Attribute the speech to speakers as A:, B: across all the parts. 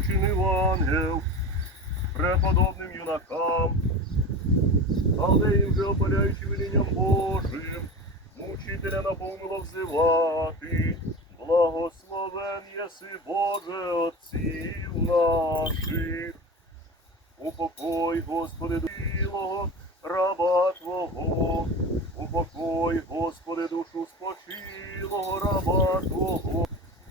A: учинив ангел, преподобним юнакам, але їм же опаляючи велінням Божим, мучителя наповнило взивати, благословен єси Боже Отців наших. Упокой, Господи, ділого раба Твого, упокой, Господи, душу спочилого раба Твого,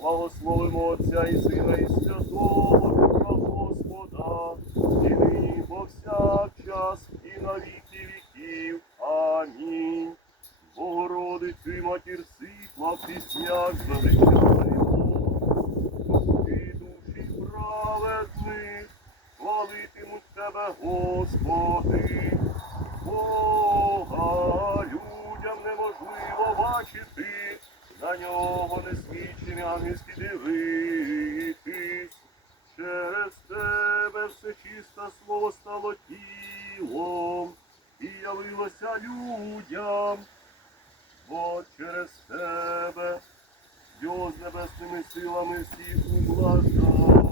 A: благословимо Отця і Сина і Святого Духа Господа, і нині і повсякчас, і на віки віків. Амінь. Богородиці, матір світла, в піснях величаємо, духи душі праведних, хвалитимуть тебе, Господи, Бога людям неможливо бачити, на нього не свідчені ангельські. Через тебе все слово стало тілом і явилося людям, бо через тебе його з небесними силами всіх ублажаємо.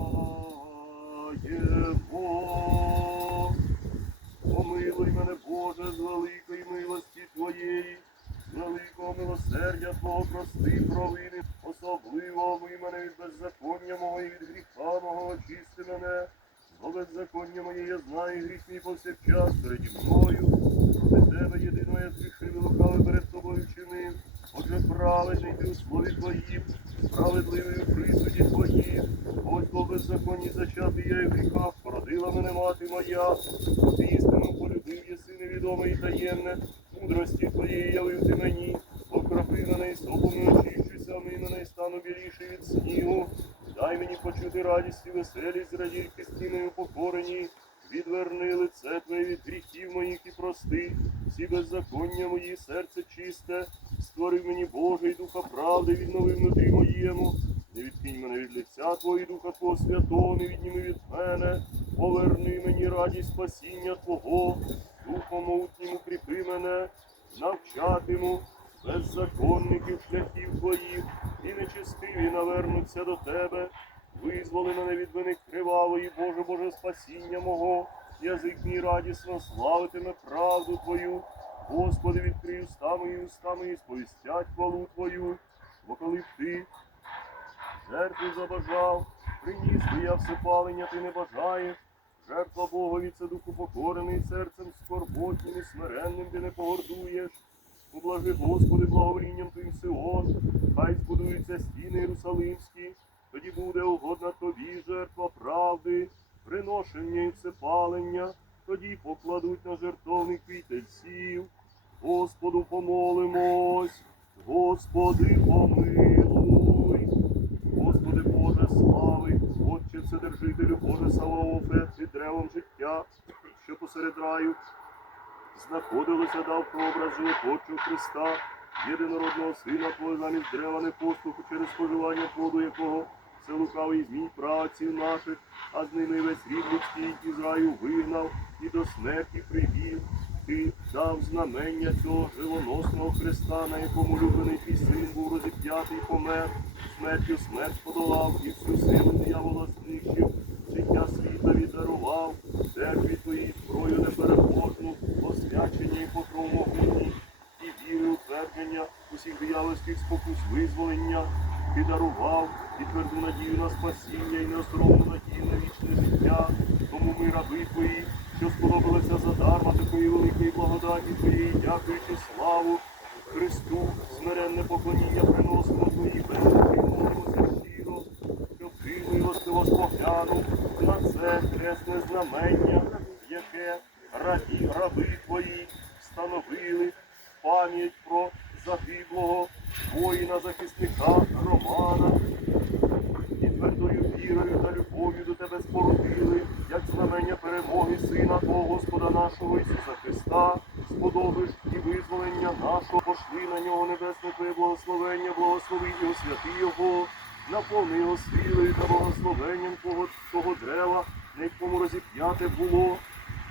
A: Помилуй мене, Боже, з великої милості Твоєї, з великого милосердя Твого прости провини, особливо ми мене від беззаконня мого і від гріха мого очисти мене, бо беззаконня моє я знаю, гріх мій повсякчас переді мною. Проти тебе єдиного я згрішив і перед тобою вчинив. Праведний ти у слові твоїм, справедливий у присуді твоїм. Ось бо беззаконні зачати я і в гріхах, породила мене мати моя. От істину полюбив єси невідоме і таємне, мудрості твоєї явив ти мені. Окропи мене і сопом не очищуся, мий мене і стану біліший від снігу. Дай мені почути радість і веселість, радійки стіною покорені. Відверни лице твоє від гріхів моїх і прости, всі беззаконня мої, серце чисте, створи мені Боже і духа правди, віднови внутрі моєму. Не відкинь мене від лиця Твого і Духа Твого Святого, не відніми від мене, поверни мені радість спасіння Твого, Духом могутнім укріпи мене, навчатиму беззаконників шляхів Твоїх, і нечестиві навернуться до Тебе. Визволи мене від вини кривавої, Боже, Боже, спасіння мого, язик мій радісно славитиме правду Твою. Господи, відкрий уста мої, уста мої, сповістять хвалу Твою, бо коли б ти жертву забажав, приніс би я всепалення ти не бажаєш. Жертва Богові це духу покорений, серцем скорботним і смиренним ти не погордуєш. Ублажи, Господи, благоволінням Твоїм Сион, хай збудуються стіни Єрусалимські, тоді буде угодна тобі жертва правди, приношення і всепалення, тоді покладуть на жертовник вітельців. Господу помолимось, Господи, помилуй. Господи Боже слави, Отче Вседержителю, Боже Саваофе, під древом життя, що посеред раю знаходилося дав прообраз животворчого Христа, єдинородного Сина Твого замість дерева непослуху через споживання плоду якого все лукавий змій праців наших, а з ними весь рід людський із раю вигнав і до смерті привів. Ти дав знамення цього живоносного Христа, на якому люблений твій син був розіп'ятий помер, смертю смерть подолав і всю силу диявола знищив, життя світа віддарував, церкві твоїй зброю непереможну, освячення і покров могутній, і віри утвердження усіх диявольських спокус визволення, ти дарував і тверду надію на спасіння і неосоромну надію на вічне життя. Тому ми раби твої, що сподобалися задарма такої великої благодаті твоєї, дякуючи славу Христу, смиренне поклоніння приносимо твої безпеки, молимося щиро, щоб ти милостиво споглянув на це хресне знамення, яке раді, раби твої встановили в пам'ять про загиблого воїна захисника Романа. І твердою вірою та любов'ю до тебе спорудили, як знамення перемоги Сина Твого Господа нашого Ісуса Христа, сподобиш і визволення нашого, пошли на нього небесне Твоє благословення, благослови і освяти Його, наповни його силою та благословенням Твого, того дерева, на якому розіп'яте було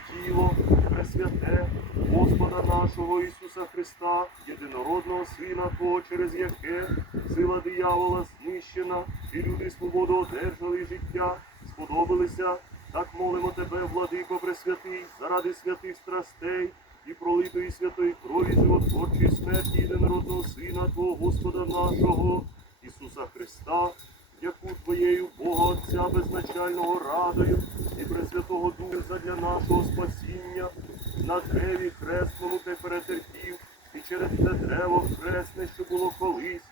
A: тіло пресвяте Господа нашого Ісуса Христа, єдинородного Сина Твого, через яке сила диявола знищена, і люди свободу одержали і життя, сподобалися. Так молимо тебе, владико Пресвятий, заради святих страстей і пролитої святої крові животворчої смерті єдинородного Сина Твого Господа нашого, Ісуса Христа, яку Твоєю Бога Отця безначального радою і Пресвятого Духа задля нашого спасіння на древі хресному ти перетерпів, і через те древо хресне, що було колись,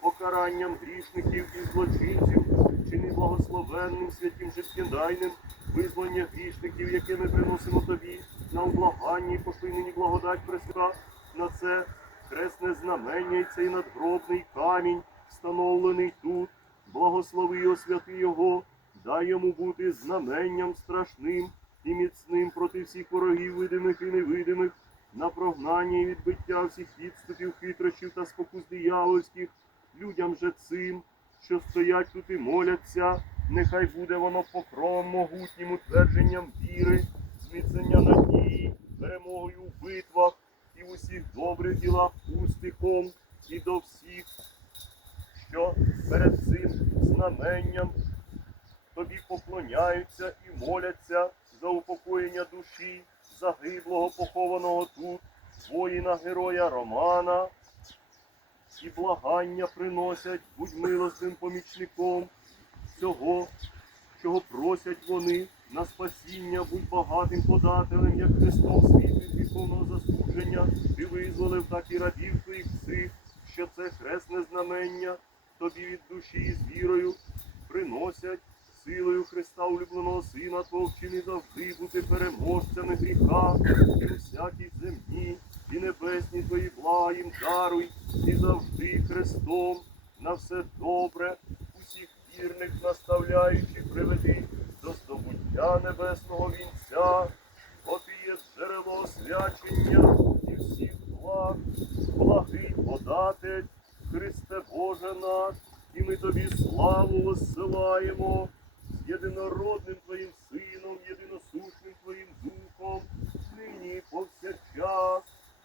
A: покаранням грішників і злочинців, чини благословенним святім життєдайним, визволення грішників, яке ми приносимо тобі на облаганні, і пошли нині благодать Христа на це хресне знамення і цей надгробний камінь, встановлений тут. Благослови освяти його, дай йому бути знаменням страшним і міцним проти всіх ворогів, видимих і невидимих, на прогнання і відбиття всіх підступів, хитрощів та спокус диявольських, людям же цим, що стоять тут і моляться, нехай буде воно покровом могутнім утвердженням віри, зміцнення надії, перемогою у битвах і в усіх добрих ділах успіхом і до всіх, що перед цим знаменням тобі поклоняються і моляться за упокоєння душі загиблого похованого тут, воїна героя Романа, і благання приносять, будь милостим помічником всього, чого просять вони на спасіння, будь багатим подателем, як Христос світ від віковного засудження, ти визволив так і рабів твоїх цих, що це хресне знамення тобі від душі і з вірою приносять. Силою Христа улюбленого Сина Твого вчини завжди бути переможцями гріха і усякій земні, і небесні твої бла даруй, і завжди Христом на все добре, усіх вірних наставляючи, приведи до здобуття небесного вінця, бо є джерело освячення і всіх благ, благий податель, Христе Боже наш, і ми тобі славу воссилаємо з єдинородним Твоїм Сином, єдиносушним Твоїм Духом, нині повсякчас,